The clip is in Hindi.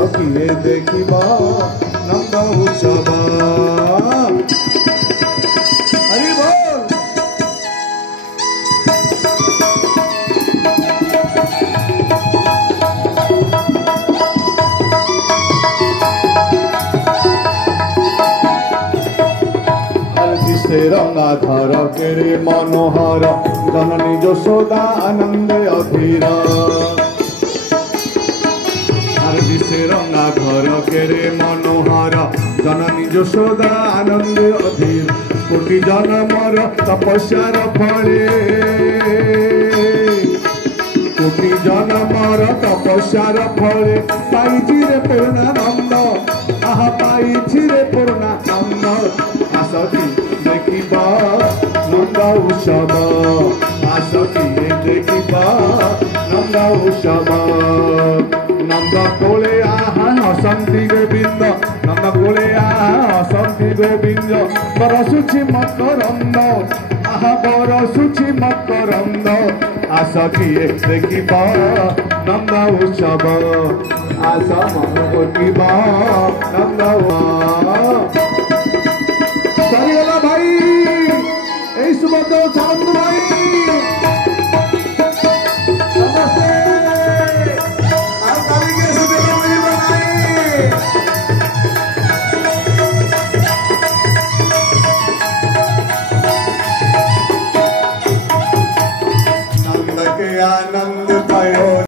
किए देखिबा नंद उत्सव। हरि बोल। से रंगाधर केरे मनोहर जननी यशोदा आनंद अधीर। से रंगाधर केरे मनोहर जननी यशोदा आनंद अधीर। कोटि जन्मर तपस्यार फले कोटि जन्मर तपस्यार फले पाइछि रे पूर्णानंद। आहा पाइछि रे पूर्णानंद। आसती देखिबा नंद उत्सव। आसती देखिबा नंद उत्सव। नंद कोले आहा हसंती गोविंद। नंद कोले आहा हसंती गोविंद। बरसुछि मकरंद। आहा बरसुछि मकरंद। आसती देखिबा नंद उत्सव। आसा मन देखिबा नंद सरिगला भाई এই সুবদ্ধ সারন্দু ভাই।